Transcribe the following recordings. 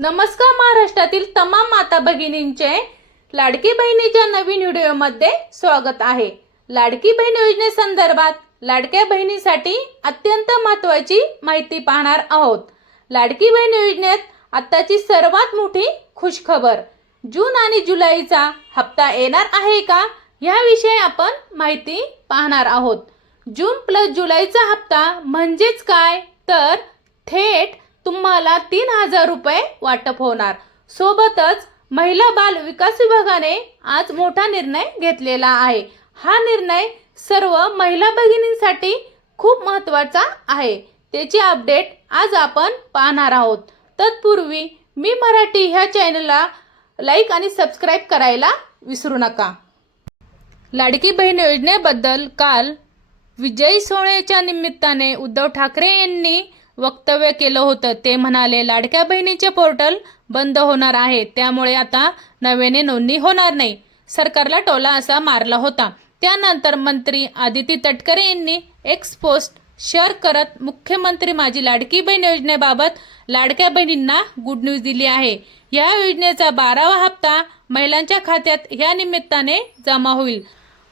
नमस्कार महाराष्ट्रातील तमाम माता भगिनींचे लाडकी बहिणीच्या नवीन व्हिडिओमध्ये स्वागत आहे. लाडकी बहीण योजनेसंदर्भात लाडक्या बहिणीसाठी अत्यंत महत्त्वाची माहिती पाहणार आहोत. लाडकी बहीण योजनेत आत्ताची सर्वात मोठी खुशखबर जून आणि जुलैचा हप्ता येणार आहे का? याविषयी आपण माहिती पाहणार आहोत. जून प्लस जुलैचा हप्ता म्हणजेच काय? तर थेट तुम्हाला तीन हजार रुपये वाटप होणार. सोबतच महिला बाल विकास विभागाने आज मोठा निर्णय घेतलेला आहे. हा निर्णय सर्व महिला भगिनींसाठी खूप महत्त्वाचा आहे. त्याची अपडेट आज आपण पाहणार आहोत. तत्पूर्वी मी मराठी ह्या चॅनलला लाईक आणि सबस्क्राईब करायला विसरू नका. लाडकी बहीण योजनेबद्दल काल विजयी सोहळ्याच्या निमित्ताने उद्धव ठाकरे यांनी वक्तव्य केलं होतं. ते म्हणाले लाडक्या बहिणीचे पोर्टल बंद होणार आहे. त्यामुळे आता नव्याने नोंदणी होणार नाही. सरकारला टोला असा मारला होता. त्यानंतर मंत्री आदिती तटकरे यांनी एक्स पोस्ट शेअर करत मुख्यमंत्री माझी लाडकी बहीण योजनेबाबत लाडक्या बहिणींना गुड न्यूज दिली आहे. या योजनेचा बारावा हप्ता महिलांच्या खात्यात या निमित्ताने जमा होईल.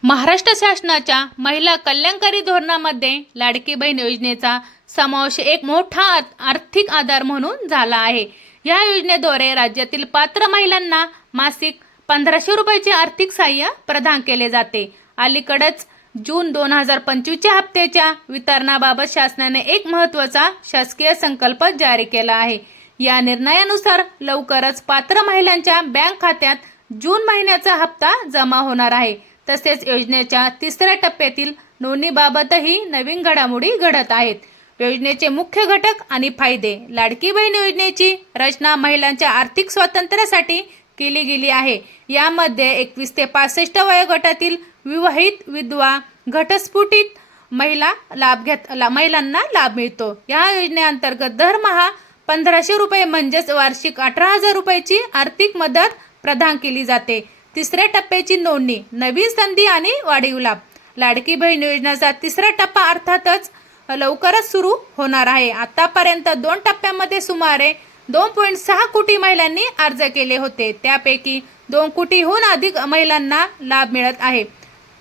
महाराष्ट्र शासनाच्या महिला कल्याणकारी धोरणामध्ये लाडकी बहीण योजनेचा समावेश एक मोठा आर्थिक आधार म्हणून झाला आहे. या योजनेद्वारे राज्यातील पात्र महिलांना मासिक पंधराशे रुपयाचे आर्थिक सहाय्य प्रदान केले जाते. अलीकडच जून दोन हजार पंचवीसच्या हप्त्याच्या वितरणाबाबत शासनाने एक महत्त्वाचा शासकीय संकल्प जारी केला आहे. या निर्णयानुसार लवकरच पात्र महिलांच्या बँक खात्यात जून महिन्याचा हप्ता जमा होणार आहे. तसेच योजनेच्या तिसऱ्या टप्प्यातील नोंदणीबाबतही नवीन घडामोडी घडत आहेत. योजनेचे मुख्य घटक आणि फायदे. लाडकी बहीण योजनेची रचना महिलांच्या आर्थिक स्वातंत्र्यासाठी केली गेली आहे. यामध्ये एकवीस ते पासष्ट वयोगटातील विवाहित विधवा घटस्फुटित महिला लाभ घेत ला- महिलांना लाभ मिळतो. या योजनेअंतर्गत दरमहा पंधराशे रुपये म्हणजेच वार्षिक अठरा हजार रुपयाची आर्थिक मदत प्रदान केली जाते. तिसऱ्या टप्प्याची नोंदणी नवीन संधी आणि वाढीव लाभ. लाडकी बहीण योजनेचा तिसरा टप्पा अर्थातच लवकरच सुरू होणार आहे. आतापर्यंत दोन टप्प्यामध्ये सुमारे दोन पॉईंट सहा कोटी महिलांनी अर्ज केले होते. त्यापैकी दोन कोटीहून अधिक महिलांना लाभ मिळत आहे.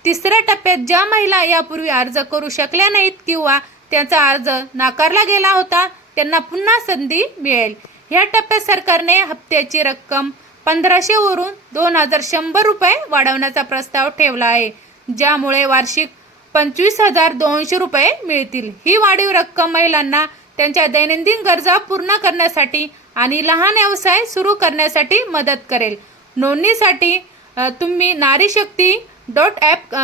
तिसऱ्या टप्प्यात ज्या महिला यापूर्वी अर्ज करू शकल्या नाहीत किंवा त्यांचा अर्ज नाकारला गेला होता त्यांना पुन्हा संधी मिळेल. या टप्प्यात सरकारने हप्त्याची रक्कम पंधराशेवरून दोन हजार शंभर रुपये वाढवण्याचा प्रस्ताव ठेवला आहे. ज्यामुळे वार्षिक पंचवीस हजार दोनशे रुपये मिळतील. ही वाढीव रक्कम महिलांना त्यांच्या दैनंदिन गरजा पूर्ण करण्यासाठी आणि लहान व्यवसाय सुरू करण्यासाठी मदत करेल. नोंदणीसाठी तुम्ही नारी शक्ती डॉट ॲप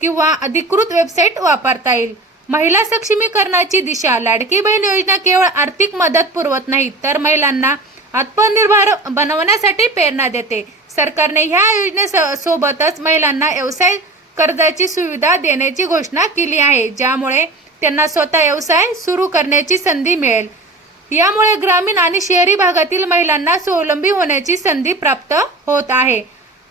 किंवा अधिकृत वेबसाईट वापरता येईल. महिला सक्षमीकरणाची दिशा लाडकी बहीण योजना केवळ आर्थिक मदत पुरवत नाही तर महिलांना आत्मनिर्भर बनवण्यासाठी प्रेरणा देते. सरकारने ह्या योजनेसोबतच महिलांना व्यवसाय कर्जाची सुविधा देण्याची घोषणा केली आहे. ज्यामुळे त्यांना स्वतः व्यवसाय सुरू करण्याची संधी मिळेल. यामुळे ग्रामीण आणि शहरी भागातील महिलांना स्वावलंबी होण्याची संधी प्राप्त होत आहे.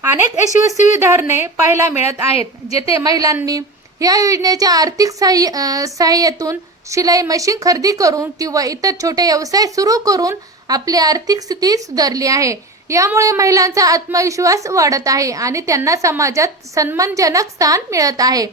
अनेक यशस्वी धारणे पाहायला मिळत आहेत जेथे महिलांनी या योजनेच्या आर्थिक सहाय्य सहाय्यातून शिलाई मशीन खरेदी करून किंवा इतर छोटे व्यवसाय सुरू करून आपली आर्थिक स्थिती सुधारली आहे. यामुळे महिलांचा आत्मविश्वास वाढत आहे आणि त्यांना समाजात सन्मानजनक स्थान मिळत आहे.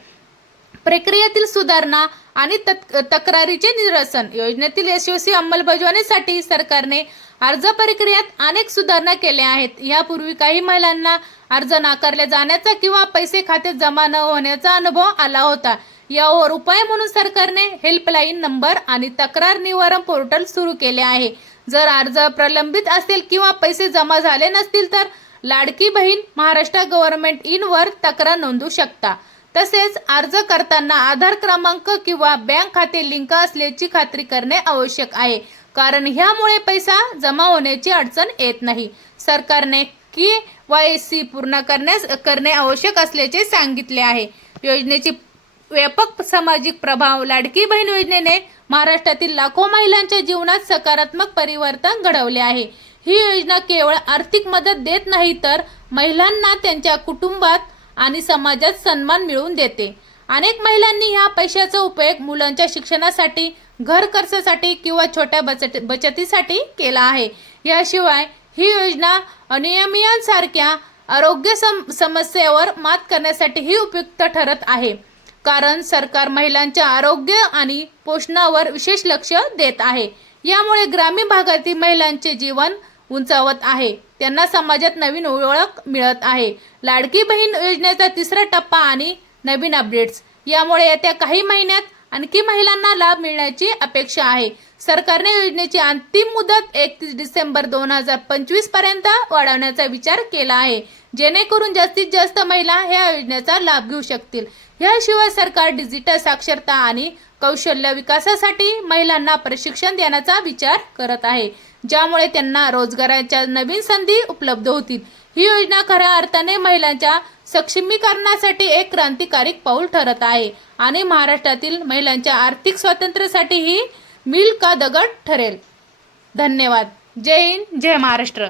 प्रक्रियेतील सुधारणा आणि तक तक्रारीचे निरसन. योजनेतील यशस्वी अंमलबजावणीसाठी सरकारने अर्ज प्रक्रियेत अनेक सुधारणा केल्या आहेत. यापूर्वी काही महिलांना अर्ज नाकारले जाण्याचा किंवा पैसे खात्यात जमा न होण्याचा अनुभव आला होता. यावर उपाय म्हणून सरकारने हेल्पलाईन नंबर आणि तक्रार निवारण पोर्टल सुरू केले आहे. जर अर्ज प्रलंबित असतील किंवा पैसे जमा झाले नसतील तर लाडकी बहीण महाराष्ट्र गव्हर्नमेंट इनवर तक्रार नोंदवू शकता. तसेच अर्ज करताना आधार क्रमांक किंवा बँक खाते लिंक असल्याची खात्री करणे आवश्यक आहे. कारण ह्यामुळे पैसा जमा होण्याची अडचण येत नाही. सरकारने की वाय सी पूर्ण करण्यास करणे आवश्यक असल्याचे सांगितले आहे. योजनेची व्यापक सामाजिक प्रभाव लाडकी बहीण योजनेने महाराष्ट्रातील लाखो महिलांच्या जीवनात सकारात्मक परिवर्तन घडवले आहे. ही योजना केवळ आर्थिक मदत देत नाही तर महिलांना त्यांच्या कुटुंबात आणि समाजात सन्मान मिळवून देते. अनेक महिलांनी ह्या पैशाचा उपयोग मुलांच्या शिक्षणासाठी घर खर्चासाठी किंवा छोट्या बचत बचतीसाठी केला आहे. याशिवाय ही योजना अनियमियांसारख्या आरोग्य सम समस्येवर मात करण्यासाठीही उपयुक्त ठरत आहे. कारण सरकार महिलांच्या आरोग्य आणि पोषणावर विशेष लक्ष देत आहे. यामुळे ग्रामीण भागातील महिलांचे जीवन उंचावत आहे. त्यांना समाजात नवीन ओळख मिळत आहे. लाडकी बहीण योजनेचा तिसरा टप्पा आणि नवीन अपडेट्स. यामुळे येत्या काही महिन्यात आणखी महिलांना लाभ मिळण्याची अपेक्षा आहे. सरकारने योजनेची अंतिम मुदत एकतीस डिसेंबर दोन हजार पंचवीसपर्यंत वाढवण्याचा विचार केला आहे. जेणेकरून जास्तीत जास्त महिला ह्या योजनेचा लाभ घेऊ शकतील. याशिवाय सरकार डिजिटल साक्षरता आणि कौशल्य विकासासाठी महिलांना प्रशिक्षण देण्याचा विचार करत आहे. ज्यामुळे त्यांना रोजगाराच्या नवीन संधी उपलब्ध होतील. ही योजना खऱ्या अर्थाने महिलांच्या सक्षमीकरणासाठी एक क्रांतिकारी पाऊल ठरत आहे आणि महाराष्ट्रातील महिलांच्या आर्थिक स्वातंत्र्यासाठी ही मिल का दगड ठरेल? धन्यवाद. जय हिंद जय महाराष्ट्र.